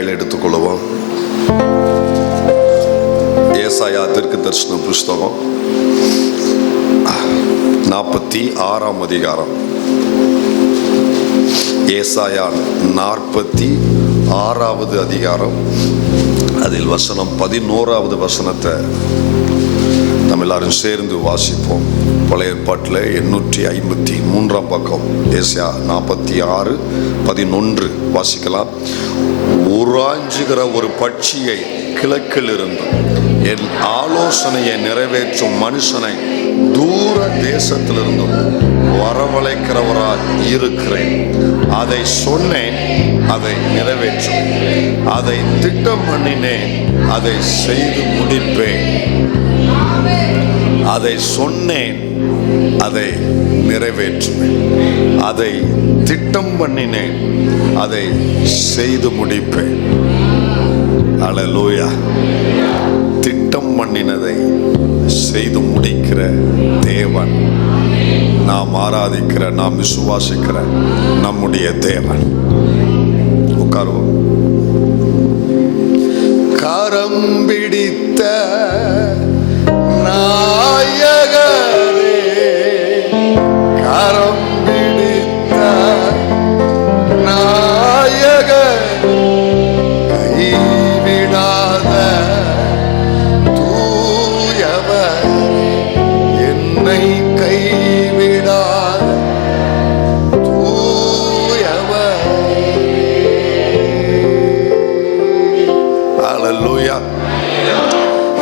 கையில் எடுத்துக்கொள்வோம். ஏசாயா தீர்க்கதரிசன புஸ்தகம் 46ஆம் அதிகாரம். ஏசாயா 46வது அதிகாரம், அதில் வசனம் 11வது வசனத்தை நம்ம எல்லாரும் சேர்ந்து வாசிப்போம். பழைய ஏற்பாட்டில் 853ஆம் பக்கம், ஏசாயா 46:11 வாசிக்கலாம். உராஞ்சுகிற ஒரு பட்சியை கிழக்கில் இருந்தும் என் ஆலோசனையை நிறைவேற்றும் மனுஷனை தூர தேசத்திலிருந்தும் வரவழைக்கிறவராய் இருக்கிறேன். அதை சொன்னேன், அதை நிறைவேற்றும். அதை திட்டம் பண்ணினேன், அதை செய்து முடிப்பேன். அதை சொன்னேன், அதை நிறைவேற்றுவேன். அதை திட்டம் பண்ணினேன், அதை செய்து முடிப்பேன். அல்லேலூயா. திட்டம் பண்ணினதை செய்து முடிக்கிற தேவன் நாம் ஆராதிக்கிற, நாம் விசுவாசிக்கிற நம்முடைய தேவன். உட்காருவோம். கரம் பிடித்த நாயகரே, கரம் பிடித்த நாயகர், கைவிடாத தூயவர், என்னை கைவிடாத தூயவர். அல்லேலூயா.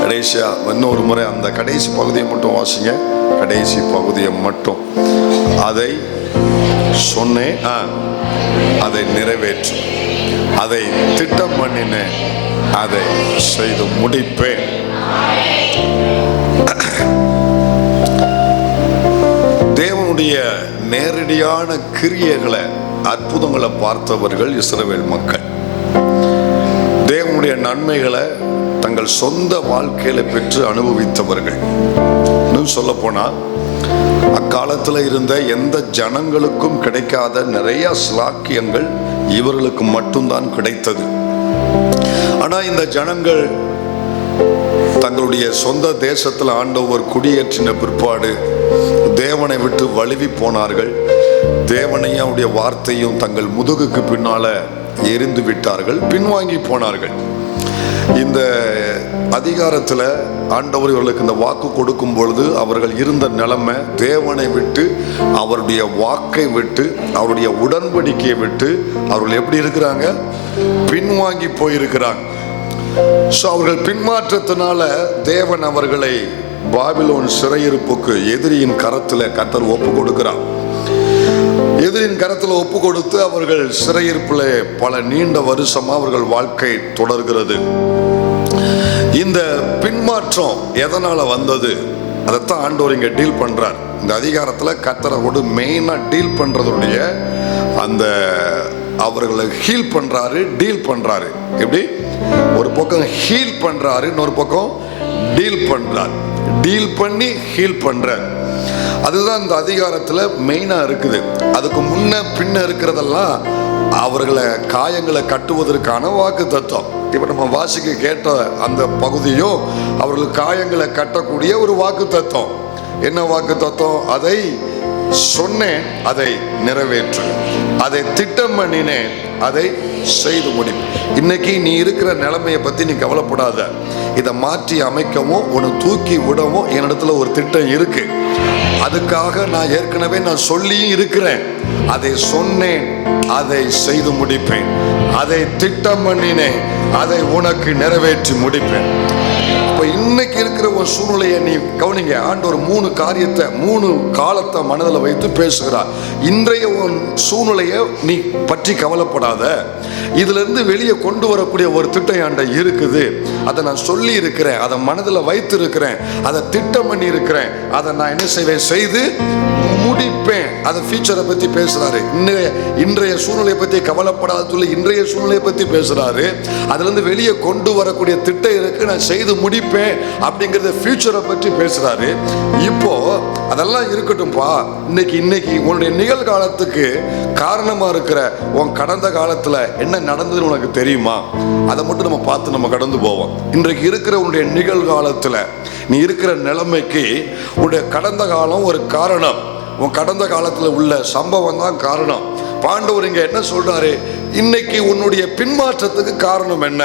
கடைசியா இன்னொரு முறை அந்த கடைசி பகுதியை மட்டும் வாசிங்க. கடைசி பகுதியை மட்டும். அதை சொன்னேன், அதை நிறைவேற்றும். அதை திட்டம் பண்ணினேன், அதை செய்து முடிப்பேன். தேவனுடைய நேரடியான கிரியைகளை, அற்புதங்களை பார்த்தவர்கள் இஸ்ரவேல் மக்கள். தேவனுடைய நன்மைகளை தங்கள் சொந்த வாழ்க்கையில பெற்று அனுபவித்தவர்கள். இன்னும் சொல்ல போனா, அக்காலத்தில் இருந்த எந்த ஜனங்களுக்கும் கிடைக்காத நிறைய ஸ்லாக்கியங்கள் இவர்களுக்கு மட்டும்தான் கிடைத்தது. ஆனா இந்த ஜனங்கள் தங்களுடைய சொந்த தேசத்தில் ஆண்டவர் குடியேற்றின பிற்பாடு தேவனை விட்டு வழுவி போனார்கள். தேவனையும் அவருடைய வார்த்தையும் தங்கள் முதுகுக்கு பின்னால எரிந்து விட்டார்கள், பின்வாங்கி போனார்கள். இந்த அதிகாரத்தில் ஆண்டவர் இவர்களுக்கு இந்த வாக்கு கொடுக்கும் பொழுது அவர்கள் இருந்த நிலைமை, தேவனை விட்டு, அவருடைய வாக்கை விட்டு, அவருடைய உடன்படிக்கையை விட்டு அவர்கள் எப்படி இருக்கிறாங்க? பின்வாங்கி போயிருக்கிறாங்க. அவர்கள் பின்மாற்றத்தினால தேவன் அவர்களை பாபிலோன் சிறையிருப்புக்கு எதிரியின் கரத்தில் கர்த்தர் ஒப்பு கொடுக்கிறார். எதிரின் கரத்தில் ஒப்பு கொடுத்து அவர்கள் சிறையிருப்பில் பல நீண்ட வருஷமா அவர்கள் வாழ்க்கை தொடர்கிறது. இந்த பின்மாற்றம் எதனால வந்தது? அதைத்தான் ஆண்டவர் இங்க டீல் பண்றார். இந்த அதிகாரத்தில் கர்த்தரோடு மெயினா டீல் பண்றதுடைய அந்த அவர்களை ஹீல் பண்றாரு, டீல் பண்றாரு. எப்படி? ஒரு பக்கம் ஹீல் பண்றாரு, இன்னொரு பக்கம் டீல் பண்றாரு. டீல் பண்ணி ஹீல் பண்றாரு. அதுதான் இந்த அதிகாரத்தில் மெயினா இருக்குது. அதுக்கு முன்ன பின்ன இருக்கிறதெல்லாம் அவர்களை காயங்களை கட்டுவதற்கான வாக்கு தத்துவம். இப்ப நம்ம வாசிக்க கேட்ட அந்த பகுதியும் அவர்களுக்கு காயங்களை கட்டக்கூடிய ஒரு வாக்கு தத்துவம். என்ன வாக்கு தத்துவம்? அதை சொன்னேன், அதை நிறைவேற்று. அதை திட்டம் பண்ணினேன், அதை செய்து முடி. இன்னைக்கு நீ இருக்கிற நிலைமையை பத்தி நீ கவலைப்படாத. இதை மாற்றி அமைக்கவும் உன்னை தூக்கி விடவும் என்னிடத்துல ஒரு திட்டம் இருக்கு. அதுக்காக நான் ஏற்கனவே சொல்லியும் இருக்கிறேன். அதை சொன்னேன், அதை செய்து முடிப்பேன். அதை திட்டம் பண்ணினேன், அதை உனக்கு நிறைவேற்றி முடிப்பேன். இப்ப இன்னைக்கு இருக்கிற ஒரு சூழ்நிலையை நீ கவனிங்க. ஆண்டவர் 3 காரியத்தை, 3 காலத்தை மனதில் வைத்து பேசுகிறார். இன்றைய சூழ்நிலையை நீ பற்றி கவலைப்படாத. இதுல இருந்து வெளியே கொண்டு வரக்கூடிய ஒரு திட்டம் ஆண்ட இருக்குது. அதை நான் சொல்லி இருக்கிறேன், அதை மனதில் வைத்து இருக்கிறேன், அதை திட்டம் பண்ணி இருக்கிறேன். அதை நான் என்ன செய்வேன்? செய்து முடிப்பேன். அதை ஃபியூச்சரை பத்தி பேசுறாரு. இன்றைய சூழ்நிலையை பத்தி கவலைப்படாத சொல்லி இன்றைய சூழ்நிலையை பத்தி பேசுறாரு. அதுல இருந்து வெளியே கொண்டு வரக்கூடிய திட்டம் இருக்கு, நான் செய்து முடிப்பேன் அப்படிங்கறத ஃபியூச்சரை பற்றி பேசுறாரு. இப்போ அதெல்லாம் இருக்கட்டும்பா, இன்னைக்கு உன்னுடைய நிகழ்காலத்துக்கு காரணமா இருக்கிற உன் கடந்த காலத்துல என்ன நடந்ததுன்னு உனக்கு தெரியுமா? அதை மட்டும் நம்ம பார்த்து நம்ம கடந்து போவோம். இன்றைக்கு இருக்கிற உன்னுடைய நிகழ்காலத்துல நீ இருக்கிற நிலைமைக்கு உன்னுடைய கடந்த காலம் ஒரு காரணம். உன் கடந்த காலத்துல உள்ள சம்பவம் தான் காரணம். ஆண்டவர் இங்க என்ன சொல்றாரு? இன்னைக்கு உன்னுடைய பின்மாற்றத்துக்கு காரணம் என்ன?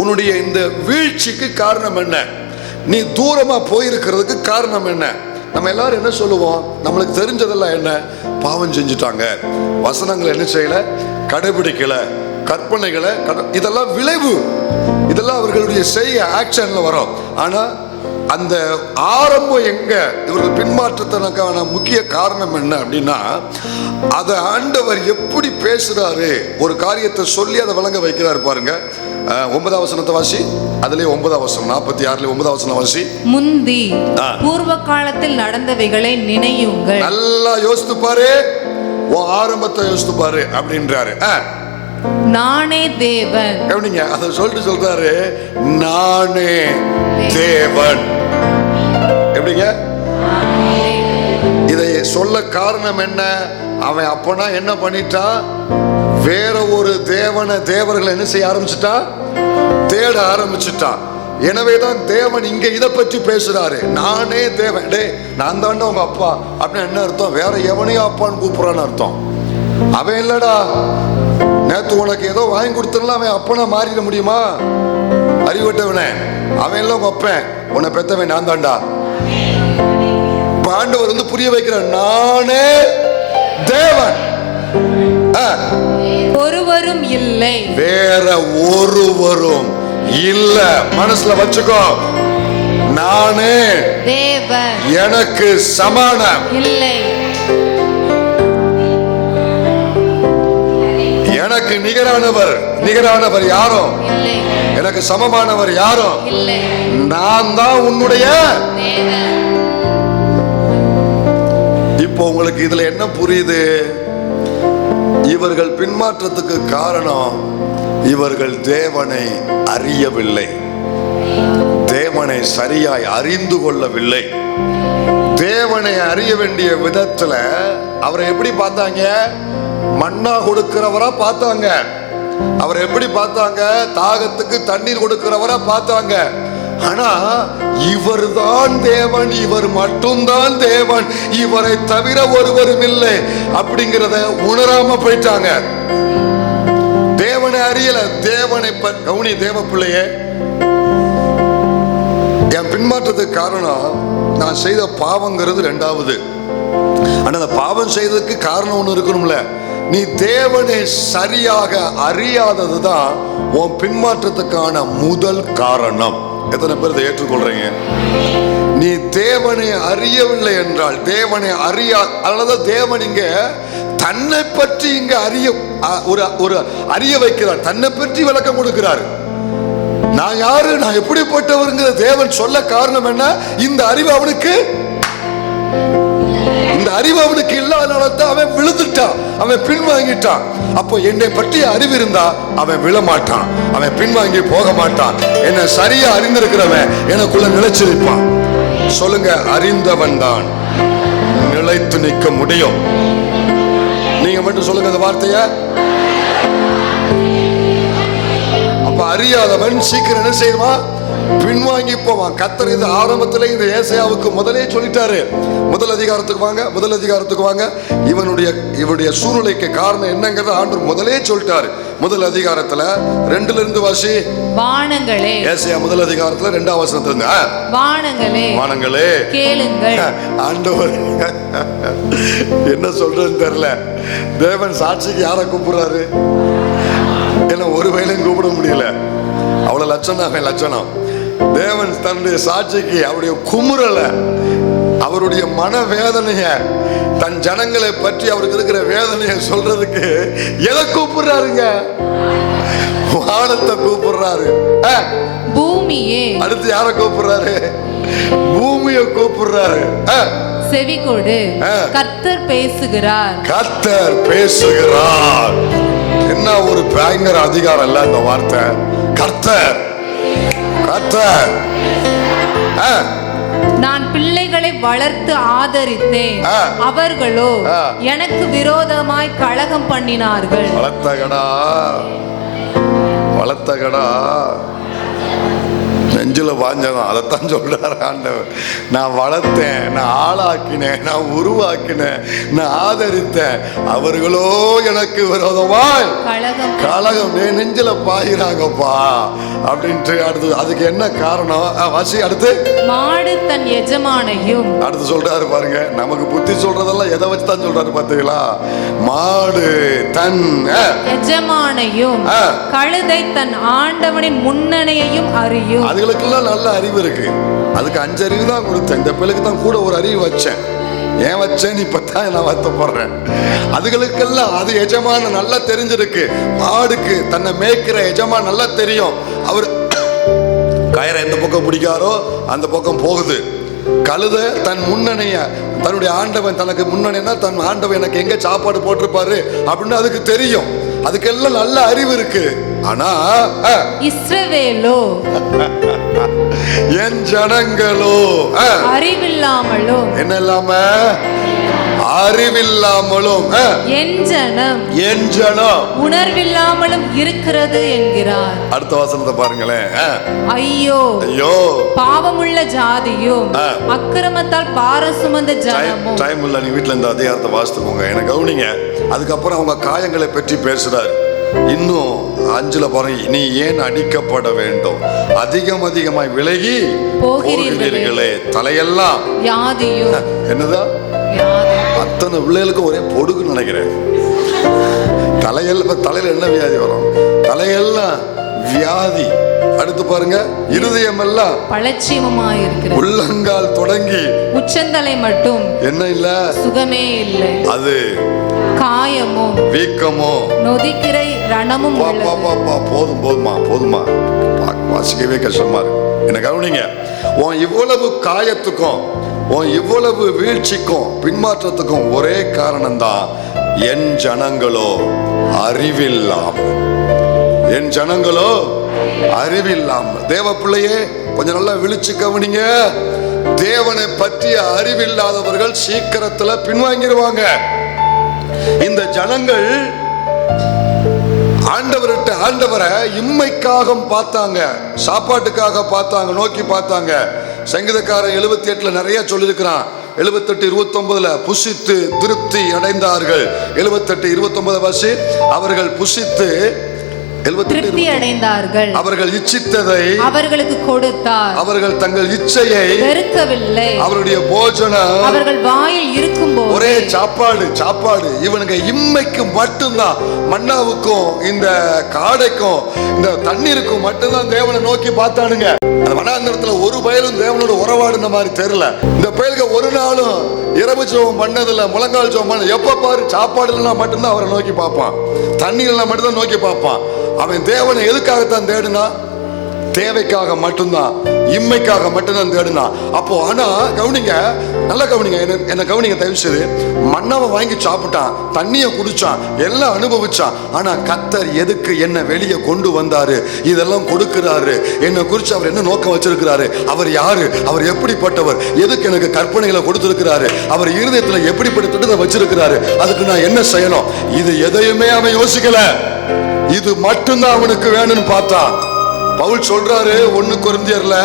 உன்னுடைய இந்த வீழ்ச்சிக்கு காரணம் என்ன? நீ தூரமா போயிருக்கிறதுக்கு காரணம் என்ன? நம்ம எல்லாரும் என்ன சொல்லுவோம்? நம்மளுக்கு தெரிஞ்சதெல்லாம் என்ன? பாவம் செஞ்சுட்டாங்க, வசனங்களை என்ன செய்யல, கடைபிடிக்கல, கற்பனைகளை, இதெல்லாம் விளைவு, இதெல்லாம் அவர்களுடைய செய்ய ஆக்ஷன்ல வரும். ஆனா அந்த ஆரம்பம் எங்க? இவர்கள் பின்மாற்றத்திற்கான முக்கிய காரணம் என்ன அப்படின்னா, அதை ஆண்டவர் எப்படி பேசுறாரு, ஒரு காரியத்தை சொல்லி அதை விளங்க வைக்கிறாரு. பாருங்க 9வது வசனத்தை வாசி. அதுலயே 9வது வசனம் 46 9வது வசனம் வாசி. முந்தி பூர்வ காலத்தில் நடந்தவைகளை நினையுங்கள். நல்லா யோசித்து பாரு, உன் ஆரம்பத்தை யோசித்து பாரு அப்படின்றாரு. நானே தேவன். எப்படிங்க அதை சொல்லிட்டு சொல்றாரு, நானே தேவன். எப்படிங்க இதை சொல்ல காரணம் என்ன? அவன் அப்பனா என்ன பண்ணிட்டான்? வேற ஒரு தேவர்களை என்ன செய்ய ஆரம்பிச்சுட்டான்? தேட ஆரம்பிச்சுட்டான். எனவேதான் தேவன் இங்க இதை பற்றி பேசுறாரு. நானே தேவன். டே, நான் தாண்டா உங்க அப்பா அப்படின்னு என்ன அர்த்தம்? வேற எவனையும் அப்பான்னு கூப்பிடுறான்னு அர்த்தம். அவன் இல்லடா, நேத்து உனக்கு ஏதோ வாங்கி கொடுத்துடலாம், அவன் அப்பனா மாறிட முடியுமா? அறிவட்டவனே, அவன் எல்லாம் உங்க அப்பன், உன்னை பெத்தவன் நான் தாண்டா. ஆண்டவர் வந்து புரிய வைக்கிறார், நானே தேவன், ஒருவரும் இல்லை, வேற ஒருவரும் இல்ல. மனசுல வச்சுக்கோ, நானே தேவன், எனக்கு சமானம் இல்லை, எனக்கு நிகரானவர் யாரும் இல்லை, எனக்கு சமமானவர் யாரும் இல்லை, நான் தான் உன்னுடைய தேவன். இப்போ உங்களுக்கு இதுல என்ன புரியுது? இவர்கள் பின்மாற்றத்துக்கு காரணம், இவர்கள் தேவனை அறியவில்லை, தேவனை சரியாய் அறிந்து கொள்ளவில்லை. தேவனை அறிய வேண்டிய விதத்துல அவரை எப்படி பார்த்தாங்க? மண்ணா கொடுக்கிறவரா பார்த்தாங்க. அவரை எப்படி பார்த்தாங்க? தாகத்துக்கு தண்ணீர் கொடுக்கிறவரா பார்த்தாங்க. ஆனா இவர் தான் தேவன், இவர் மட்டும்தான் தேவன், இவரை தவிர ஒருவரும் இல்லை அப்படிங்கிறத உணராம போயிட்டாங்க. தேவனை அறியல. தேவனை கவுனி, தேவ பிள்ளையே, என் பின்மாற்றத்துக்கு காரணம் நான் செய்த பாவங்கிறது ரெண்டாவது. ஆனா அந்த பாவம் செய்ததுக்கு காரணம் ஒண்ணு இருக்கணும்ல. நீ தேவனை சரியாக அறியாததுதான் உன் பின்மாற்றத்துக்கான முதல் காரணம். எத்தனை பேர் இதை ஏற்றுக்கொள்றீங்க? நீ தேவனை அறியவில்லை என்றால், தேவனை அல்லது தேவன் இங்க தன்னை பற்றி இங்க ஒரு அறிய வைக்கிறார், தன்னை பற்றி விளக்கம் கொடுக்கிறார். நான் யாரு, நான் எப்படிப்பட்டவருங்கிற தேவன் சொல்ல காரணம் என்ன? இந்த அறிவு அவனுக்கு இல்லாதனால அவன் விழுந்துட்டான், அவன் பின்வாங்கிட்டான். அப்போ என்னை பற்றி அறிவு இருந்தா அவன் விழமாட்டான், அவன் பின்வாங்கி போக மாட்டான். என்னை சரியா அறிந்திருக்கிறவன் எனக்குள்ள நிலைச்சிருப்பான். சொல்லுங்க, அறிந்தவன் தான் நிலைத்து நிற்க முடியும். நீங்க மட்டும் சொல்லுங்க அந்த வார்த்தைய. அப்ப அறியாதவன் சீக்கிரம் என்ன செய்வான்? பின்வாங்கி போவான். கர்த்தர் இது ஆரம்பத்திலே இந்த ஏசாயாவுக்கு முதலே சொல்லிட்டாரு. முதல் அதிகாரத்துக்கு வாங்க. இவனுடைய சூழ்நிலைக்கு காரணம் என்னங்கிறத ஆண்டவர் முதலே சொல்லிட்டாரு. முதல் அதிகாரத்துல 2ல இருந்து வாசி. வானங்களே, ஏசாயா முதல் அதிகாரத்துல 2ஆம் வசனத்துல இருந்து, வானங்களே கேளுங்கள். ஆண்டவர் என்ன சொல்றதுன்னு தெரியல. தேவன் சாட்சிக்கு யாரை கூப்பிடுறாரு? என்ன ஒரு வேலையும் கூப்பிட முடியல. அவ்வளவு லட்சணம். தேவன் தன்னுடைய சாட்சிக்கு அவருடைய குமுறல, அவருடைய மன வேதனைய, தன் ஜனங்களை பற்றி அவருக்கு இருக்கிற வேதனையை சொல்றதுக்கு எதை கூப்பிடுறாருங்க? வானத்தை கூப்பிடுறாரு. பூமியே, அடுத்து யாரை கூப்பிடுறாரு? பூமியை கூப்பிடுறாரு. செவி கொடு, கர்த்தர் பேசுகிறார். கர்த்தர் பேசுகிறார். என்ன ஒரு பயங்கர அதிகாரம் இல்ல இந்த வார்த்தை. கர்த்தர் கர்த்தர். நான் பிள்ளைகளை வளர்த்து ஆதரித்தேன், அவர்களோ எனக்கு விரோதமாய் கலகம் பண்ணினார்கள். வளர்த்தகடா நெஞ்சில வாஞ்சதான். அதைத்தான் சொல்றாரு ஆண்டவர். நான் வளர்த்தேன், நான் ஆளாக்கினேன், நான் உருவாக்கினேன், நான் ஆதரித்தேன், அவர்களோ எனக்கு விரோதமாய் கலகம் நெஞ்சில பாயிறாங்கப்பா அப்படின்ட்டு. அடுத்து அதுக்கு என்ன காரணம்? வாசி அடுத்து. மாடு தன் எஜமானையும். அடுத்து சொல்றாரு பாருங்க, நமக்கு புத்தி சொல்றதெல்லாம் எதை வச்சு தான் சொல்றாரு பாத்தீங்களா? மாடு தன் எஜமானையும், கழுதை தன் ஆண்டவனின் முன்னணையையும் அறியும். அதுகளுக்கெல்லாம் நல்ல அறிவு இருக்கு. அதுக்கு 5 அறிவு தான் கொடுத்தேன். இந்த பிள்ளைக்கு தான் கூட ஒரு அறிவு வச்சேன். ஏன் வச்சேன் இப்பதான் நான் வருத்தப்படுறேன். அதுகளுக்கெல்லாம் அது எஜமான நல்லா தெரிஞ்சிருக்கு. மாடுக்கு தன்னை மேய்க்கிற எஜமான் நல்லா தெரியும். அவர் கயிறை எந்த பக்கம் பிடிக்காரோ அந்த பக்கம் போகுது. கழுத தன் முன்னணிய, தன்னுடைய ஆண்டவன் தனக்கு முன்னணினா தன் ஆண்டவன் எனக்கு எங்க சாப்பாடு போட்டிருப்பாரு அப்படின்னு அதுக்கு தெரியும். அதுக்கெல்லாம் நல்ல அறிவு இருக்கு. ஆனா இஸ்ரவேலோ, என் ஜனங்களோ அறிவில்லாமலும், என்ன இல்லாம அறிவில்லாமலும், என் ஜனம் உணர்வில்லாமலும் இருக்கிறது என்கிறார். அடுத்த வசனத்தை பாருங்களேன். ஐயோ ஐயோ பாவமுள்ள ஜாதியும் அக்கிரமத்தால் பாரம் சுமந்த ஜனமும். டைம் இல்ல, நீ வீட்டுல இந்த அதிகாரத்தை வாசித்துக்கோங்க. எனக்கு கவனிங்க. அதுக்கப்புறம் அவங்க காயங்களை பற்றி பேசுறாரு. இன்னும் 5ல பாருங்க, நீ ஏன் அடிக்கப்பட வேண்டும், அதிகமாய் விலகி போகிறீர்களே, தலையெல்லாம் வியாதியும். என்னதான் அத்தனை பிள்ளைகளுக்கு ஒரே பொடுகு நினைக்கிறேன். தலையில என்ன வியாதி வரும்? தலையெல்லாம் வியாதி. அடுத்து பாருங்க, இருதயம் எல்லாம் பலட்சியமாயிருக்கிறது, உள்ளங்கால் தொடங்கி உச்சந்தலை மட்டும் என்ன இல்ல, சுகமே இல்லை. அது காயமும் வீக்கமோ நொதிக்கிற ரணமும். போதுமா வாசிக்கவே கஷ்டமா இருக்கு. என்ன கவனிங்க. உன் இவ்வளவு காயத்துக்கும் உன் இவ்வளவு வீழ்ச்சிக்கும் பின்மாற்றத்துக்கும் ஒரே காரணம் தான், என் ஜனங்களோ அறிவில்லாமல். என் ஜனங்களோ அறிவில்லாமல். தேவ பிள்ளையே கொஞ்சம் நல்லா விழிச்சு கவனிங்க. தேவனை பற்றிய அறிவில்லாதவர்கள் சீக்கிரத்துல பின்வாங்கிடுவாங்க. இந்த ஜனங்கள் ஆண்டவரை இம்மைக்காக பார்த்தாங்க, சாப்பாட்டுக்காக பார்த்தாங்க, நோக்கி பார்த்தாங்க. சங்கீதக்காரன் 78ல நிறைய சொல்லியிருக்கிறான். 78:29 புசித்து திருப்தி அடைந்தார்கள். 78:29 வாசி. அவர்கள் புசித்து திருப்தி அடைந்தார்கள், அவர்கள் இச்சித்ததை அவர்களுக்கு கொடுத்தார், அவர்கள் தங்கள் இச்சையை வெறுக்கவில்லை, அவருடைய போஜனம் அவர்கள் வாயில் இருக்கும்போது ஒரே சாப்பாடு. இவனுங்க இம்மைக்கு மட்டும்தான், மன்னாவுக்கும் இந்த காடைக்கும் இந்த தண்ணீருக்கும் மட்டும்தான் தேவனை நோக்கி பார்த்தானுங்க. அந்த வனாந்தரத்துல ஒரு பயலும் தேவனோட உறவாடுன மாதிரி தெரியல. இந்த பயலுக்கு ஒரு நாளும் இரவு ஜெபம் பண்ணதில்ல, முழங்கால் ஜெபம் பண்ண. எப்ப பாரு சாப்பாடு இல்லைன்னா மட்டும்தான் அவரை நோக்கி பார்ப்பான், தண்ணீர் இல்லைன்னா மட்டும்தான் நோக்கி பார்ப்பான். அவன் தேவனை எதுக்காகத்தான் தேடுனா? தேவைக்காக மட்டும்தான், இம்மைக்காக மட்டும்தான் தேடுனா. அப்போ ஆனா கவனிங்க, நல்லா கவனிங்க, என்ன கவனிங்க தயவு செய்து. மண்ணாவை வாங்கி சாப்பிட்டான், தண்ணியை குடிச்சான், எல்லாம் அனுபவிச்சான். ஆனா கர்த்தர் எதுக்கு என்ன வெளியே கொண்டு வந்தாரு, இதெல்லாம் கொடுக்கிறாரு, என்னை குறித்து அவர் என்ன நோக்கம் வச்சிருக்கிறாரு, அவர் யாரு, அவர் எப்படிப்பட்டவர், எதுக்கு எனக்கு கற்பனைகளை கொடுத்திருக்கிறாரு, அவர் இருதயத்துல எப்படிப்பட்ட திட்டத்தை வச்சிருக்கிறாரு, அதுக்கு நான் என்ன செய்யணும், இது எதையுமே அவன் யோசிக்கல. இது மட்டும்தான் அவனுக்கு வேணும்னு பார்த்தான். பவுல் சொல்றாரு 1 கொரிந்தியர்ல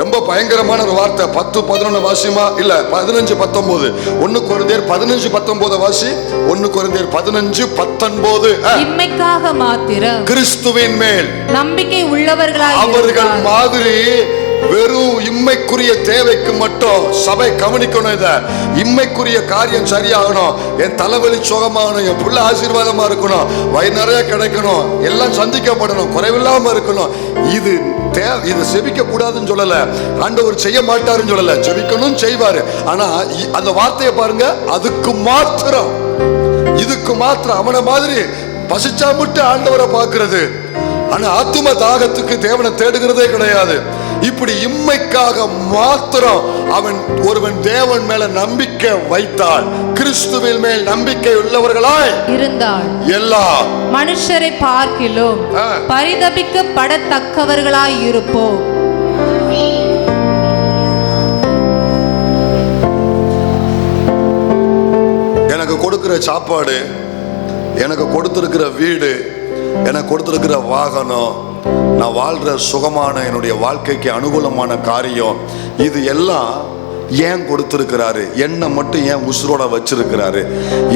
ரொம்ப பயங்கரமான ஒரு வார்த்தை. 10-11 வாசிமா இல்ல 15-19. 1 கொரிந்தியர் 15-19 வாசி. 1 கொரிந்தியர் 15-19. இம்மைக்காக மாத்திரம் கிறிஸ்துவின் மேல் நம்பிக்கை உள்ளவர்களாய் அவர்கள் மாதிரி வெறும் இம்மைக்குரிய தேவைக்கு மட்டும் சபை கவனிக்கணும். இத இம்மைக்குரிய காரியம் சரியாகணும், என் தலைவலி சுகமாகணும், என் புள்ள ஆசீர்வாதமா இருக்கணும், வயிறு நிறைய கிடைக்கணும், எல்லாம் சந்திக்கப்படணும், குறைவில்லாம இருக்கணும். இது செபிக்க கூடாதுன்னு சொல்லல, ஆண்டவர் செய்ய மாட்டாருன்னு சொல்லல, செபிக்கணும் செய்வாரு. ஆனா அந்த வார்த்தையை பாருங்க, அதுக்கு மாத்திரம், இதுக்கு மாத்திரம் அவனை மாதிரி பசிச்சா மட்டும் ஆண்டவரை பார்க்கிறது. ஆனா ஆத்தும தாகத்துக்கு தேவனை தேடுகிறதே கிடையாது. இப்படி இம்மைக்காக மாத்திரம் ஒருவன் தேவன் மேல நம்பிக்கை வைத்தால், கிறிஸ்துவின் மேல் நம்பிக்கை உள்ளவர்களாய் இருந்தால் எல்லா மனுஷரை பார்க்கிலும் பரிதபிக்கப்படத்தக்கவர்களாய் இருப்போம். எனக்கு கொடுக்கிற சாப்பாடு, எனக்கு கொடுத்திருக்கிற வீடு, எனக்கு கொடுத்திருக்கிற வாகனம், நான் வாழ்ற சுகமான என்னுடைய வாழ்க்கைக்கு அனுகூலமான காரியம், இது எல்லாம் ஏன் கொடுத்திருக்கிறாரு? என்னை மட்டும் ஏன் உசுரோட வச்சிருக்கிறாரு?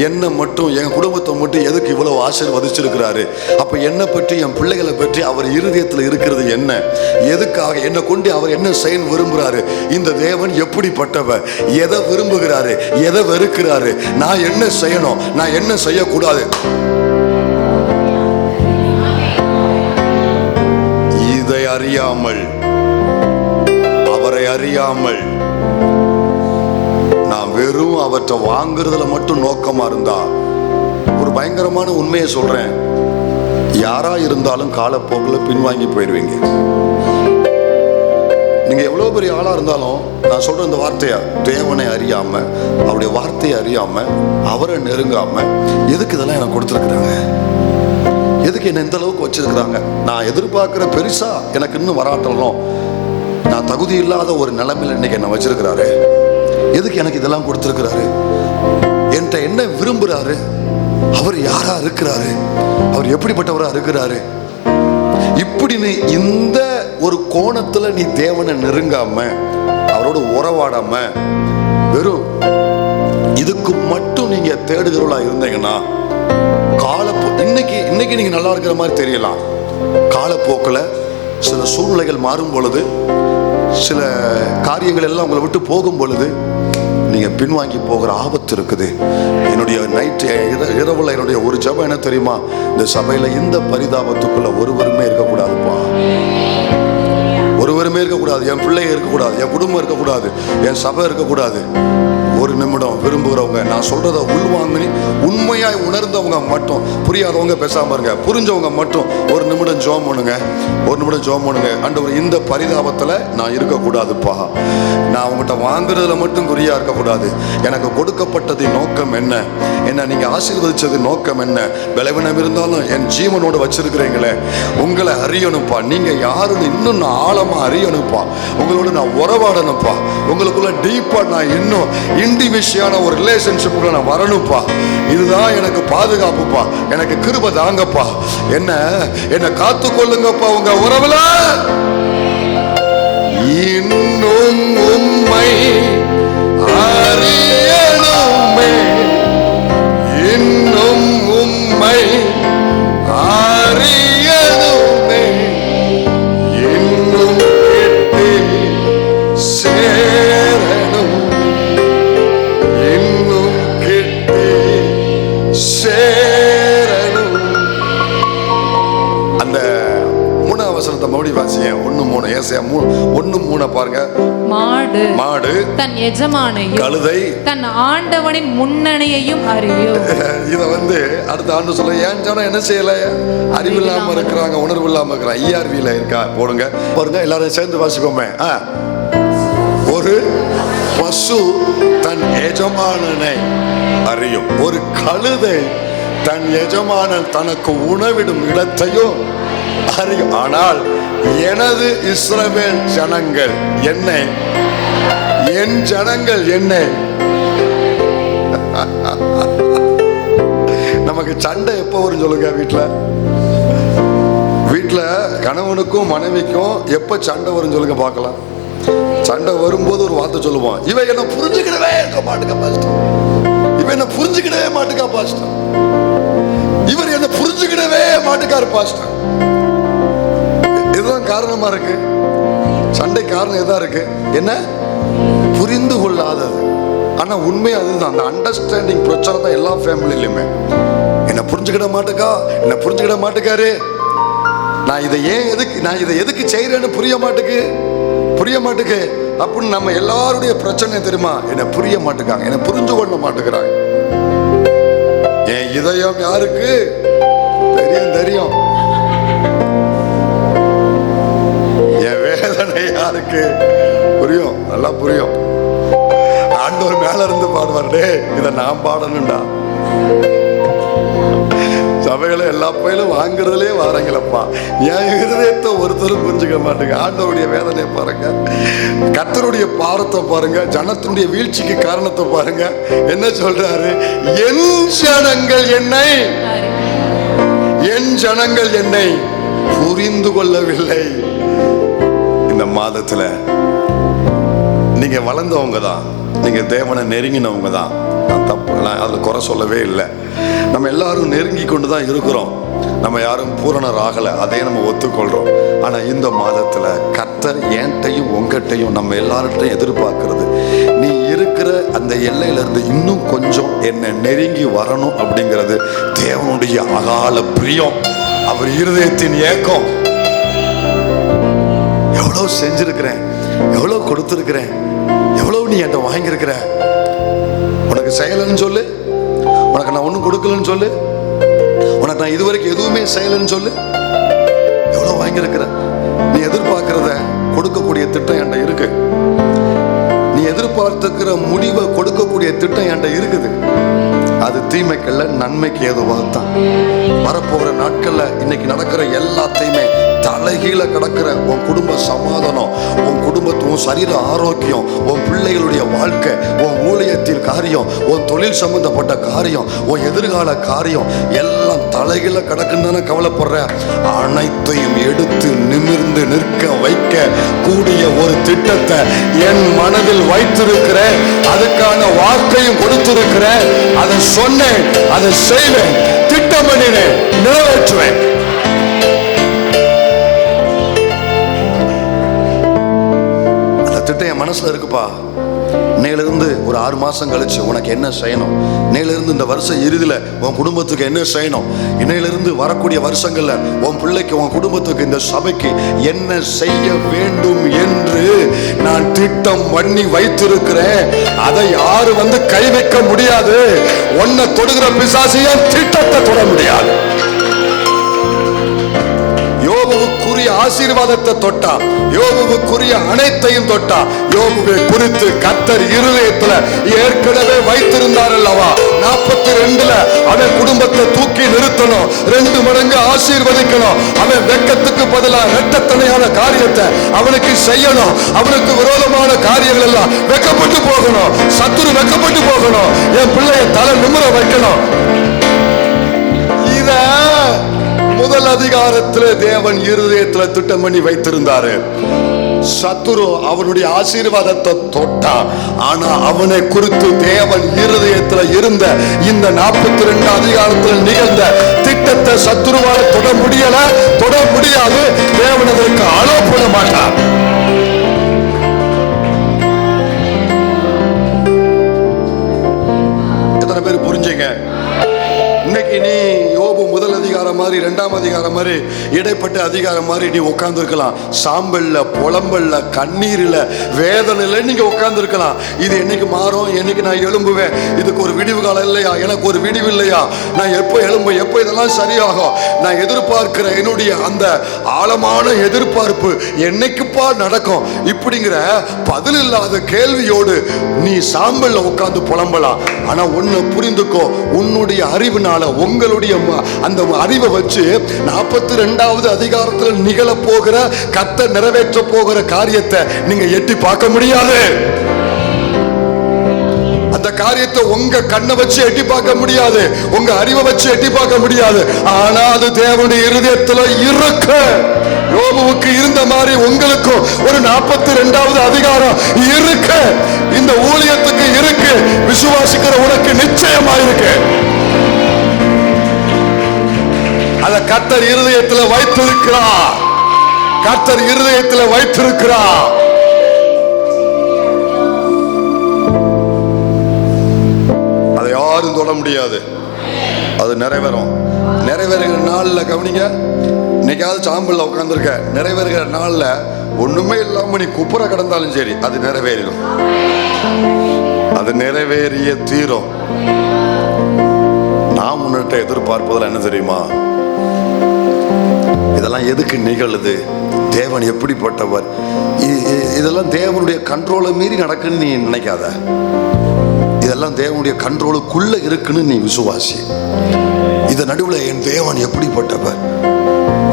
என்னை மட்டும், என் குடும்பத்தை மட்டும் எதுக்கு இவ்வளவு ஆசீர்வதிச்சிருக்கிறாரு? அப்ப என்னை பற்றி, என் பிள்ளைகளை பற்றி அவர் இருதயத்தில் இருக்கிறது என்ன? எதுக்காக என்னை கொண்டு அவர் என்ன செய்ய விரும்புகிறாரு? இந்த தேவன் எப்படிப்பட்டவர்? எதை விரும்புகிறாரு? எதை வெறுக்கிறாரு? நான் என்ன செய்யணும், நான் என்ன செய்யக்கூடாது? இதை அறியாமல், அவரை அறியாமல் நான் வெறும் அவற்றை வாங்குறதுல மட்டும் நோக்கமா இருந்தா, ஒரு பயங்கரமான உண்மையை சொல்றேன், யாரா இருந்தாலும் காலப்போக்கில் பின்வாங்கி போயிடுவீங்க. நீங்க எவ்வளவு பெரிய ஆளா இருந்தாலும், நான் சொல்ற இந்த வார்த்தையா, தேவனை அறியாம, அவருடைய வார்த்தையை அறியாம, அவரை நெருங்காம, எதுக்கு இதெல்லாம் எனக்கு கொடுத்துருக்குறாங்க? எதுக்கு என்ன இந்த அளவுக்கு வச்சிருக்கிறாங்க? நான் எதிர்பார்க்கிற பெருசா எனக்கு இன்னும் வராட்டலும், நான் தகுதி இல்லாத ஒரு நிலைமையில இன்னைக்கு என்ன வச்சிருக்கிறாரு. எதுக்கு எனக்கு இதெல்லாம் கொடுத்திருக்கிறாரு? என்கிட்ட என்ன விரும்புறாரு? அவர் யாரா இருக்கிறாரு? அவர் எப்படிப்பட்டவரா இருக்கிறாரு? இப்படி நீ இந்த ஒரு கோணத்துல நீ தேவனை நெருங்காம, அவரோட உறவாடாம, வெறும் இதுக்கு மட்டும் நீங்க தேடுகிறவளா இருந்தீங்கன்னா, இன்னைக்கு நீங்க நல்லா இருக்கிற மாதிரி தெரியலாம். காலப்போக்கில் சில சூழ்நிலைகள் மாறும் பொழுது, சில காரியங்கள் எல்லாம் உங்களை விட்டு போகும் பொழுது நீங்க பின்வாங்கி போகிற ஆபத்து இருக்குது. என்னுடைய இரவுல என்னுடைய ஒரு ஜெபம் என்ன தெரியுமா? இந்த சபையில இந்த பரிதாபத்துக்குள்ள ஒருவருமே இருக்கக்கூடாதுப்பா. ஒருவருமே இருக்கக்கூடாது. என் பிள்ளைங்க இருக்கக்கூடாது, என் குடும்பம் இருக்கக்கூடாது, என் சபை இருக்கக்கூடாது. ஒரு நிமிடம் விரும்புகிறவங்க, நான் சொல்றத உள்வாங்கி உண்மையாய் உணர்ந்தவங்க மட்டும், புரியாதவங்க பேசாம இருங்க, புரிஞ்சவங்க மட்டும் ஒரு நிமிடம் ஜெபம் பண்ணுங்க. ஒரு நிமிடம் ஜெபம் பண்ணுங்க. ஆண்டவரே, இந்த பரிதாபத்துல நான் இருக்கக்கூடாதுப்பா. நான் உங்கள்கிட்ட வாங்குறதுல மட்டும் குறியா இருக்கக்கூடாது. எனக்கு கொடுக்கப்பட்டது நோக்கம் என்ன? என்ன நீங்க ஆசீர்வதிச்சது நோக்கம் என்ன? பலவீனம் இருந்தாலும் என் ஜீவனோடு வச்சிருக்கிறீங்களே, உங்களை அறியணும்ப்பா. நீங்க யாருன்னு இன்னும் நான் ஆழமா அறியணும்ப்பா. உங்களோட நான் உறவாடணும்ப்பா. உங்களுக்குள்ள டீப்பா நான் இன்னும் இன்டிமேஷியான ஒரு ரிலேஷன்ஷிப்புக்குள்ள நான் வரணும்ப்பா. இதுதான் எனக்கு பாதுகாப்புப்பா. எனக்கு கிருபை தாங்கப்பா. என்ன காத்து கொள்ளுங்கப்பா. உங்க உறவுல இன்னும் உம்மை அறியணுமே, இன்னும் உம்மை அறியணுமே, இன்னும் கிட்டே சேரணும், இன்னும் கிட்டே சேரணும். அந்த மூணாவது வசனத்தை மறுபடியும் வாசிங்க. 1:3 ஏசாயா 1:3 பாருங்க. மாடு தன் எஜமானையும், கழுதை தன் ஆண்டவனின் முன்னணியையும் அறியும். இத அடுத்த ஆண்டு சொல்ல, ஏன் ஜனம் என்ன செய்யல? அறிவு இல்லாம இருக்கிறாங்க, உணர்வு இல்லாம இருக்கிறாங்க. ERV-ல இருக்கா போடுங்க பாருங்க, எல்லாரும் சேர்ந்து வாசிக்கோமே. ஒரு பசு தன் எஜமானனை அறியும், ஒரு கழுதை தன் எஜமானன் தனக்கு உணவிடும் இடத்தையும் அறியும். ஆனால் எனது இஸ்ரவேல் ஜனங்கள் என்னை, என் ஜனங்கள் என்னை. நமக்கு சண்டை எப்போ வரும் சொல்லுங்க? வீட்டுல கணவனுக்கும் மனைவிக்கும் எப்ப சண்டை வரும் சொல்லுங்க பார்க்கலாம். சண்டை வரும்போது ஒரு வார்த்தை சொல்லுவோம், இவன் என்ன புரிஞ்சுக்கிடவே மாட்டுக்கா பாஸ்டர், இவன் என்ன புரிஞ்சுக்கிடவே மாட்டுக்கா பாஸ்டர், இவர் என்ன புரிஞ்சுக்கிடவே மாட்டுக்காரு பாஸ்டர். இதுதான் காரணமா இருக்கு. சண்டை காரணம் எதா இருக்கு? என்ன? புரிந்து கொள்ளாதது. ஆனா உண்மை அதுதான். அந்த அண்டர்ஸ்டாண்டிங் பிரச்சனை தான் எல்லா ஃபேமிலியிலுமே. என்ன புரிஞ்சுக்கிட மாட்டுக்கா, என்ன புரிஞ்சுக்கிட மாட்டுக்காரு, நான் இதை எதுக்கு செய்யறேன்னு புரிய மாட்டுக்கு அப்படின்னு நம்ம எல்லாருடைய பிரச்சனை தெரியுமா? என்ன புரிய மாட்டுக்காங்க, என்ன புரிஞ்சு கொள்ள மாட்டுக்கிறாங்க. என் இதயம் யாருக்கு தெரியும்? என் வேதனை யாருக்கு புரியும்? நல்லா புரியும். ஆண்டவர் மேல இருந்து பாடுவாரு, இதை நான் பாடணும்டா. சபைகளை எல்லா பயிலும் வாங்குறதுலே வாரங்களப்பா, என் இருதயத்தை ஒருத்தரும் புரிஞ்சுக்க மாட்டேங்க. ஆண்டவருடைய வேதனை பாருங்க, கர்த்தருடைய பாரத்தை பாருங்க, ஜனத்தினுடைய வீழ்ச்சிக்கு காரணத்தை பாருங்க. என்ன சொல்றாரு? என் ஜனங்கள் என்னை புரிந்து கொள்ளவில்லை. இந்த மாதத்துல நீங்க வளர்ந்தவங்க தான், நீங்க தேவனை நெருங்கினவங்க தான். நான் தப்பு, அதுல குறை சொல்லவே இல்லை. நம்ம எல்லாரும் நெருங்கி கொண்டு தான் இருக்கிறோம். நம்ம யாரும் பூரணர் ஆகலை, அதே நம்ம ஒத்துக்கொள்றோம். ஆனா இந்த மாதத்துல கர்த்தர் என்கிட்டையும் உங்ககிட்டையும் நம்ம எல்லார்கிட்டையும் எதிர்பார்க்கிறது, நீ இருக்கிற அந்த எல்லையில இருந்து இன்னும் கொஞ்சம் என்னை நெருங்கி வரணும் அப்படிங்கிறது தேவனுடைய அகால பிரியம், அவர் இருதயத்தின் ஏக்கம். எவ்வளவு செஞ்சிருக்கிறேன், எவ்வளவு கொடுத்திருக்கிறேன், எவ்வளவு நீ என்கிட்ட வாங்கியிருக்கிற. உனக்கு செய்யலன்னு சொல்லு, உனக்கு நான் ஒன்றும் கொடுக்கலன்னு சொல்லு, உனக்கு நான் இதுவரைக்கும் எதுவுமே செய்யலன்னு சொல்லு. எவ்வளவு வாங்கியிருக்கிற. நீ எதிர்பார்க்கிறத கொடுக்கக்கூடிய திட்டம் என்கிட்ட இருக்கு. நீ எதிர்பார்த்துக்கிற முடிவை கொடுக்கக்கூடிய திட்டம் என்கிட்ட இருக்குது. அது தீமைக்கல்ல, நன்மைக்கு ஏதுவாகத்தான். வரப்போகிற நாட்கள்ல இன்னைக்கு நடக்கிற எல்லாத்தையுமே தலைகீழ கிடக்கிற உன் குடும்ப சமாதானம், உன் குடும்பத்து, உன் சரீர ஆரோக்கியம், உன் பிள்ளைகளுடைய வாழ்க்கை, உன் ஊழியத்தின் காரியம், உன் தொழில் சம்பந்தப்பட்ட காரியம், உன் எதிர்கால காரியம் எல்லாம் தலைகீழ கிடக்குன்னு கவலைப்படுற. அனைத்தையும் எடுத்து நிமிர்ந்து நிற்க வைக்க கூடிய ஒரு திட்டத்தை என் மனதில் வைத்திருக்கிறேன். அதுக்கான வாக்கையும் கொடுத்திருக்கிறேன். அதை சொன்னேன், அதை செய்வேன், திட்டம் பண்ணினேன், நிறைவேற்றுவேன். திட்டம் என் மனசுல இருக்குப்பா. நேலிருந்து ஒரு 6 மாசம் கழிச்சு உனக்கு என்ன செய்யணும், நேலிருந்து இந்த வருஷம் இறுதியில உன் குடும்பத்துக்கு என்ன செய்யணும், இன்னையிலிருந்து வரக்கூடிய வருஷங்கள்ல உன் பிள்ளைக்கு, உன் குடும்பத்துக்கு, இந்த சபைக்கு என்ன செய்ய வேண்டும் என்று நான் திட்டம் பண்ணி வைத்திருக்கிறேன். அதை யாரு வந்து கை வைக்க முடியாது. உன்னை தொடுகிற பிசாசியும் திட்டத்தை தொட முடியாது. யோபுவுக்குரிய ஆசீர்வாதத்தை தொட்டா, யோபுவுக்குரிய அனைத்தையும் தொட்டா. யோபுவை குறித்து கர்த்தர் இருதயத்துல ஏற்கனவே வைத்திருந்தார் அல்லவா. 42 அவன் குடும்பத்தை தூக்கி நிறுத்தணும், 2 மடங்கு ஆசீர்வதிக்கணும். அவன் வெக்கத்துக்கு பதிலாக இரட்டத்தனையான காரியத்தை அவனுக்கு செய்யணும். அவனுக்கு விரோதமான காரியங்கள் எல்லாம் வெக்கப்பட்டு போகணும், சத்துரு வெக்கப்பட்டு போகணும், என் பிள்ளைய தலை நிமிர வைக்கணும். இத முதல் அதிகாரத்துல தேவன் இருதயத்துல திட்டம் பண்ணி வைத்திருந்தாரு. சத்துரு அவனுடைய ஆசீர்வாதத்தை தொட்டா, ஆனா அவனை குறித்து தேவன் இருதயத்துல இருந்த இந்த 42 அதிகாரத்தில் நிகழ்ந்த திட்டத்தை சத்துருவால தொட முடியல, தொட முடியாது. தேவன் அதற்கு அளவு போட மாட்டார். எத்தனை பேர் புரிஞ்சுங்க? இன்னைக்கு நீ யோபு முதல் அதிகாரம் மாதிரி, 2ஆம் அதிகாரம் மாதிரி, இடைப்பட்ட அதிகாரம் மாதிரி நீ உட்கார்ந்து இருக்கலாம். சாம்பல்ல, புலம்பல்ல, கண்ணீரில், வேதனையில நீங்க உட்கார்ந்து இருக்கலாம். இது என்னைக்கு மாறும், என்னைக்கு நான் எழும்புவேன், இதுக்கு ஒரு விடிவு காலம் இல்லையா, எனக்கு ஒரு விடிவு இல்லையா, நான் எப்போ எழும்பு, எப்போ இதெல்லாம் சரியாகும், நான் எதிர்பார்க்கிற என்னுடைய அந்த ஆழமான எதிர்பார்ப்பு என்னைக்குப்பா நடக்கும், இப்படிங்கிற பதில் இல்லாத கேள்வியோடு நீ சாம்பல்ல உட்கார்ந்து புலம்பலாம். ஆனா ஒன்னு புரிந்துக்கோ, உன்னுடைய அறிவுனால, உங்களுடைய அந்த அறிவை வச்சு 42வது அதிகாரத்தில் நிகழ போகிற, கர்த்தர் நிறைவேற்ற போகிற காரியத்தை நீங்க எட்டி பார்க்க முடியாது. அந்த காரியத்தை உங்க கண்ணை வச்சு எட்டி பார்க்க முடியாது, உங்க அறிவை வச்சு எட்டி பார்க்க முடியாது. ஆனா அது தேவனுடைய இருதயத்துல இருக்கு. யோபுவுக்கு இருந்த மாதிரி உங்களுக்கும் ஒரு 42வது அதிகாரம் இருக்கு. இந்த ஊழியத்துக்கு இருக்கு. விசுவாசிக்கிற உனக்கு நிச்சயமா இருக்கு. அத கர்த்தர் இருதயத்தில் வைத்திருக்கிறார். கர்த்தர் இருதயத்தில் வைத்திருக்கிறார். அதை யாரும் தொட முடியாது. அது நிறைவேறும். நிறைவேறுகிற நாள்ல கவனிங்க, இன்னைக்காவது சாம்பல்ல உட்கார்ந்துருக்க, நிறைவேறுகிற நாள்ல ஒண்ணுமே இல்லாம நீ குப்புற கடந்தாலும் சரி, அது நிறைவேறும். அது நிறைவேறிய தீரும். நான் முன்னிட்ட எதிர்பார்ப்பதில் என்ன தெரியுமா, இதெல்லாம் எதுக்கு நிகழுது, தேவன் எப்படிப்பட்டவர், இதெல்லாம் தேவனுடைய கண்ட்ரோலை மீறி நடக்குன்னு நீ நினைக்காத. இதெல்லாம் தேவனுடைய கண்ட்ரோலுக்குள்ள இருக்குன்னு நீ விசுவாசி. இது நடுவில் என் தேவன் எப்படிப்பட்டவர்,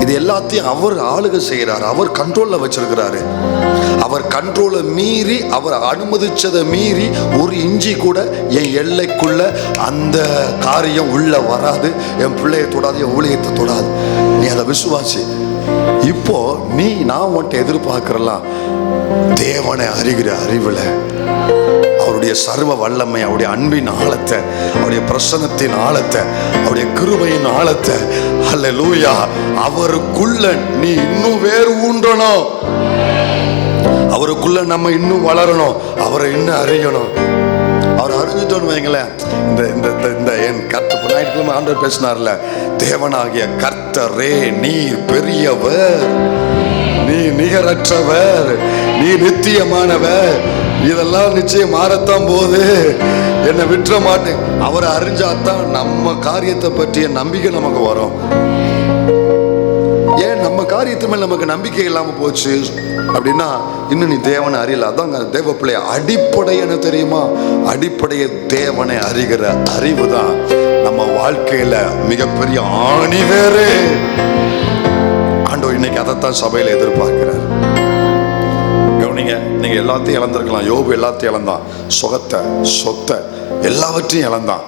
இது எல்லாத்தையும் அவர் ஆளுகை செய்கிறார், அவர் கண்ட்ரோல்ல வச்சிருக்கிறாரு. அவர் கண்ட்ரோலை மீறி, அவர் அனுமதிச்சதை மீறி ஒரு இஞ்சி கூட என் எல்லைக்குள்ள அந்த காரியம் உள்ள வராது. என் பிள்ளையை தொடாது, என் ஊழியத்தை தொடாது. நீ அதை விசுவாசி. இப்போ நான் உன்ட்ட எதிர்பார்க்கிறலாம் தேவனை அறிகிற அறிவுல அவருடைய சர்வ வல்லமை, அவருடைய அன்பின் ஆழத்தை, அவருடைய பிரசன்னத்தின் ஆழத்தை, அவருடைய கிருபையின் ஆழத்தை, அல்லேலூயா, அவருக்குள்ள நீ இன்னும் வேறு ஊன்றணும். அவருக்குள்ள நம்ம இன்னும் வளரணும், அவரை இன்னும் அறியணும். அவர் அறிஞ்சிட்டோன்னு வைங்களேன். இந்த என் கர்த்தர் ஞாயிற்றுக்கிழமை ஆண்டவர் பேசினார்ல, தேவனாகிய கர்த்தரே நீர் பெரியவர், நீ நிகரற்றவர், நீ நித்தியமானவர், இதெல்லாம் நிச்சயம் மாறத்தான் போகுது, என்னை விட்டுற மாட்டேன். அவரை அறிஞ்சாதான் நம்ம காரியத்தை பற்றிய நம்பிக்கை நமக்கு வரும். ஏன் நம்ம காரியத்து மேல் நமக்கு நம்பிக்கை இல்லாம போச்சு அப்படின்னா, இன்னும் நீ தேவனை அறியல. அதாங்க தேவ பிள்ளை அடிப்படை. என்ன தெரியுமா, அடிப்படைய தேவனை அறிகிற அறிவு தான் நம்ம வாழ்க்கையில மிகப்பெரிய ஆணிவேறு. ஆண்டவர் இன்னைக்கு அதைத்தான் சபையில எதிர்பார்க்கிறார். நீங்க எல்லாத்தையும் இழந்திருக்கலாம். யோபு எல்லாத்தையும் இழந்தான், சுகத்தை, சொத்தை, எல்லாவற்றையும் இழந்தான்.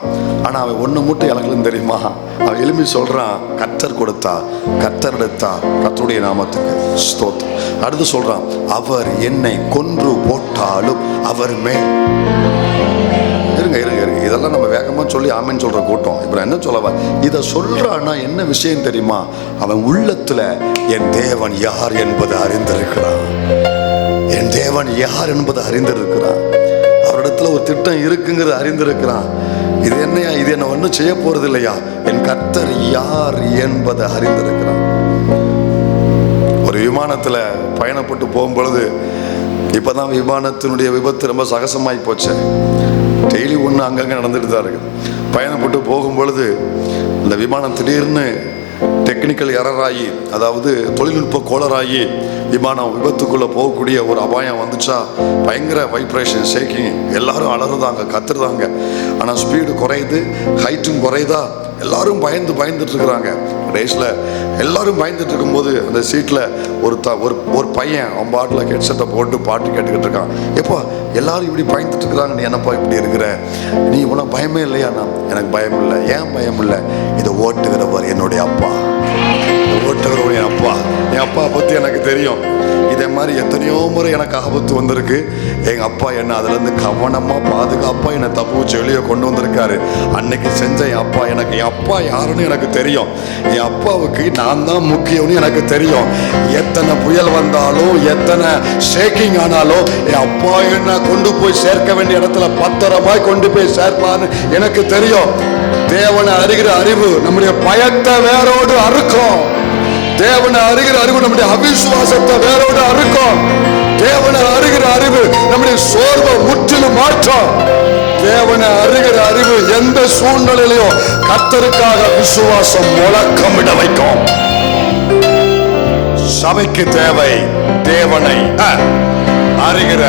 ஆனா அவன் ஒண்ணு மட்டும் இழக்கலன்னு தெரியுமா? அவன் எலும்பி சொல்றான், கர்த்தர் கொடுத்தா, கர்த்தர் எடுத்தா, கர்த்தருடைய நாமத்துக்கு ஸ்தோத்திரம். அடுத்து சொல்றான், அவர் என்னை கொன்று போட்டாலும் அவர் மேல். இருங்க, இதெல்லாம் நம்ம வேகமா சொல்லி ஆமேன்னு சொல்ற கூட்டம். இப்ப என்ன சொல்லவா இதை சொல்றான்னா என்ன விஷயம் தெரியுமா? அவன் உள்ளத்துல என் தேவன் யார் என்பதை அறிந்திருக்கிறான். என் தேவன் யார் என்பதை அறிந்திருக்கிறான். அவரிடத்துல ஒரு திட்டம் இருக்குங்கிறத அறிந்திருக்கிறான். இது என்னையா, இது என்ன ஒன்றும் செய்ய போறது இல்லையா, என் கர்த்தர் யார் என்பதை அறிந்திருக்கிறான். ஒரு விமானத்துல பயணப்பட்டு போகும்பொழுது, இப்பதான் விமானத்தினுடைய விபத்து ரொம்ப சகசமாய் போச்சு. டெய்லி ஒன்று அங்கங்கே நடந்துட்டு தான் இருக்கு. பயணப்பட்டு போகும்பொழுது இந்த விமானம் திடீர்னு டெக்னிக்கல் எரராகி, அதாவது தொழில்நுட்ப கோளராகி விமானம் விபத்துக்குள்ளே போகக்கூடிய ஒரு அபாயம் வந்துச்சா, பயங்கர வைப்ரேஷன், ஷேக்கிங், எல்லாரும் அலறுதாங்க, கத்துறதாங்க. ஆனால் ஸ்பீடு குறையுது, ஹைட்டும் குறையுதா, எல்லாரும் பயந்துட்டு இருக்கிறாங்க. ரேஸில் எல்லாரும் பயந்துட்டு இருக்கும்போது அந்த சீட்டில் ஒரு பையன் அவன் பாட்டில் ஹெட்செட்டை போட்டு பாட்டு கேட்டுக்கிட்டு இருக்கான். எப்போ எல்லாரும் இப்படி பயந்துட்டு இருக்கிறாங்க, நீ என்னப்பா இப்படி இருக்கிற, நீ உனக்கு பயமே இல்லையாண்ணா? எனக்கு பயம் இல்லை. ஏன் பயம் இல்லை? இதை ஓட்டுகிறவர் என்னுடைய அப்பா, ஓட்டுகிறவர் என் அப்பா. என் அப்பா பற்றி எனக்கு தெரியும். இதே மாதிரி எத்தனையோ முறை எனக்கு ஆபத்து வந்திருக்கு. எங்கள் அப்பா என்ன அதுலேருந்து கவனமாக பாதுகாப்பாக என்னை தப்பு வச்சு வெளியே கொண்டு வந்திருக்காரு. அன்னைக்கு செஞ்ச என் அப்பா, எனக்கு என் அப்பா யாருன்னு எனக்கு தெரியும். என் அப்பாவுக்கு நான் தான் முக்கியம்னு எனக்கு தெரியும். எத்தனை புயல் வந்தாலும், எத்தனை ஷேக்கிங் ஆனாலும், என் அப்பா என்ன கொண்டு போய் சேர்க்க வேண்டிய இடத்துல பத்திரமாய் கொண்டு போய் சேர்ப்பான்னு எனக்கு தெரியும். தேவனை அறிகிற அறிவு நம்முடைய பயத்தை வேரோடு அறுக்கும். தேவனை அறிகிற அறிவு நம்முடைய அவிசுவாசத்தை வேரோடு அறுக்கும். தேவனை அறிகிற அறிவு நம்முடைய சோர்வை முற்றிலும் மாற்றும். தேவனை அறிகிற அறிவு எந்த சூழ்நிலையிலும் கர்த்தருக்காக விசுவாசம் முழக்கமிட வைக்கும். சபைக்கு தேவை தேவனை அறிகிற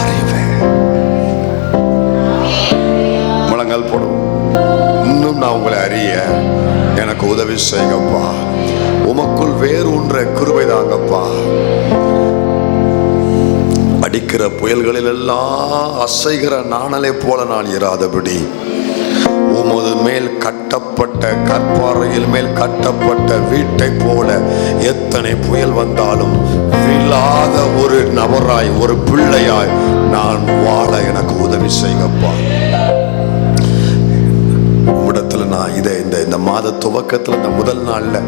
அறிவு. முழங்கால் போடுவோம். இன்னும் நான் உங்களை அறிய எனக்கு உதவி செய்யுங்கப்பா. உமக்குள் வேறு ஒன்ற கிருபை தாங்கப்பா. அடிக்கிற புயல்களில் எல்லாம் அசைகிற நாணலை போல நான் இராதபடி, உமது மேல் கட்டப்பட்ட கற்பாறையில் மேல் கட்டப்பட்ட வீட்டை போல எத்தனை புயல் வந்தாலும் விழாத ஒரு நபராய், ஒரு பிள்ளையாய் நான் வாழ எனக்கு உதவி செய்யுங்கப்பா. உம்மிடத்துல நான் இந்த மாத துவக்கத்தில், இந்த முதல் நாள்ல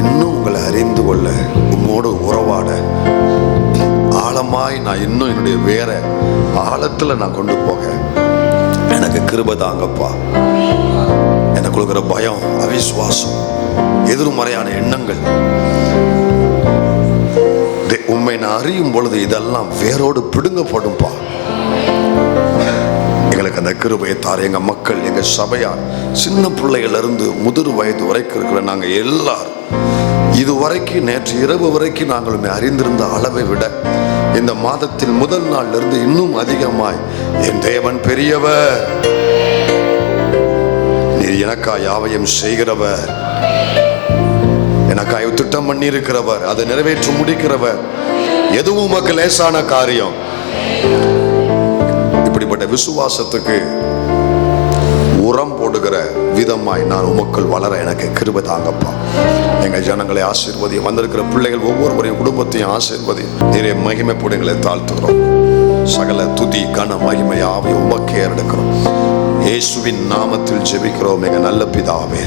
இன்னும் உங்களை அறிந்து கொள்ள, உம்மோடு உறவாட, ஆழமாய் நான் இன்னும் என்னுடைய வேற ஆழத்துல நான் கொண்டு போக எனக்கு கிருபை தாங்கப்பா. எனக்கு கொடுக்குற பயம், அவிசுவாசம், எதிர்மறையான எண்ணங்கள், உண்மை நான் அறியும் பொழுது இதெல்லாம் வேரோடு பிடுங்கப்படும்பா. எங்களுக்கு அந்த கிருபையை தார். எங்க மக்கள், எங்க சபையார், சின்ன பிள்ளைகள் இருந்து முதிர் வயது வரைக்கும் இருக்கிற நாங்க எல்லாரும் இதுவரைக்கும் நேற்று இரவு வரைக்கும் நாங்கள் உம்மை அறிந்திருந்த அளவை விட இந்த மாதத்தின் முதல் நாள்ல இருந்து இன்னும் அதிகமாய் என் தேவன் பெரியவர், நீர் எனக்காய் யாவையும் செய்கிறவர், எனக்காய் திட்டம் பண்ணி இருக்கிறவர், அதை நிறைவேற்றி முடிக்கிறவர், எதுவும் உமக்கு லேசான காரியம். இப்படிப்பட்ட விசுவாசத்துக்கு உரம் போடுகிற விதமாய் நான் உமக்குள் வளர எனக்கு கிருபை தாங்கப்பா. எங்கள் ஜனங்களை ஆசீர்வதியும், வந்திருக்கிற பிள்ளைகள் ஒவ்வொருவரையும் குடும்பத்தையும் ஆசீர்வதியும். நீரே மகிமைப்படுங்களை தாழ்த்துகிறோம். சகல துதி கன மகிமையாவை உமக்கே எடுக்கிறோம். இயேசுவின் நாமத்தில் ஜெபிக்கிறோம் எங்கள் நல்ல பிதாவே.